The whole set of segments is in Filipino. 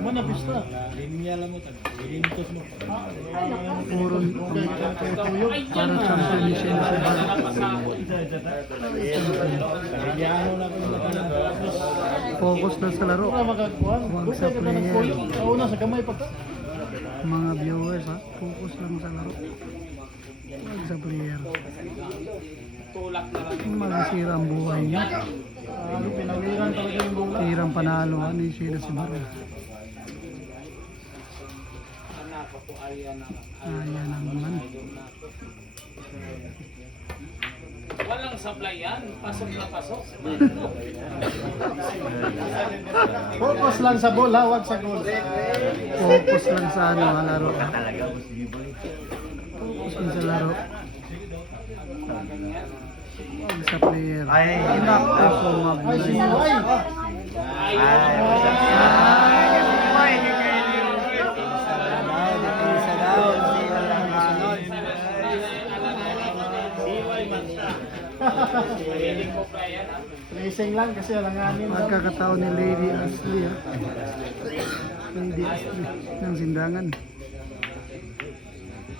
Manapis na. Puro para champion ni Shane Sebar. Focus na sa laro. Huwag sa player. Una sa gamay pa ka. Mga viewers ha, focus lang sa laro. Huwag sa player. Magsisira ang buhay niya. Pinawiran talaga yung bola. Tirang panalo ni Shane Sebar. Ayan naman. Walang supply yan. Pasok na pasok. Focus lang sa bola, wag sa goal. Focus lang sa ano, laro. Focus lang sa laro. Huwag sa player. Inakto ko Ay, si Uy. Racing lang kasi alanganin. Pagkakataon ni Lady Ashley ha. Lady Ashley ng sindangan.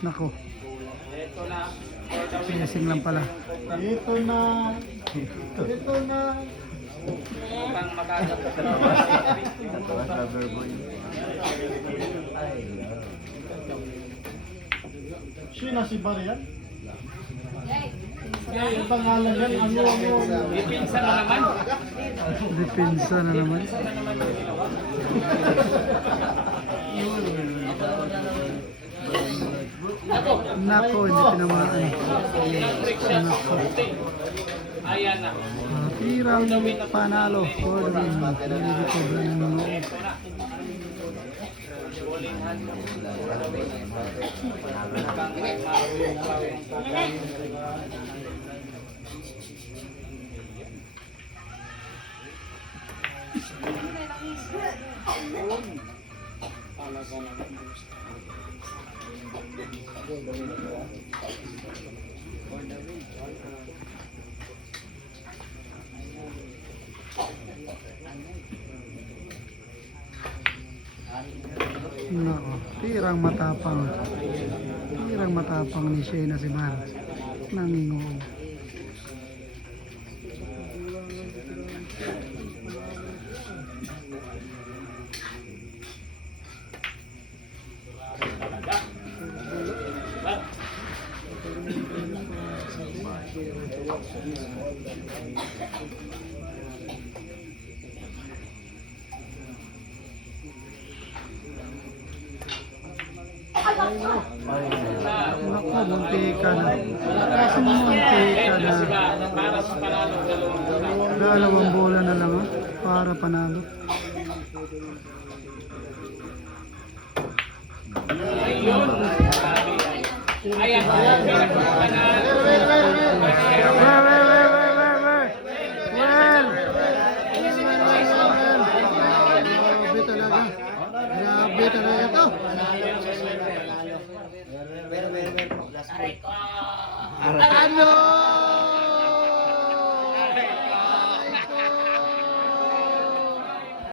Nako. Racing lang pala. Ito na. Ito na. Sino si Barian? Ang pangalan yan, ano. Ipinsa na naman. Depensa na naman. Nako, hindi tinamaan. Nako. Ayan na. Tirang panalo for the win. Nililikobre ng mga Nako, tirang matapang. Tirang matapang ni Shane Sebar. Nangingoong. Naku, muntika na. Muntika na. Para sa panalo, Dalawang bola na lang ha, para panalo. ayun. Ayan. Panalo. Grabe talaga. Grabe talaga to. Ano?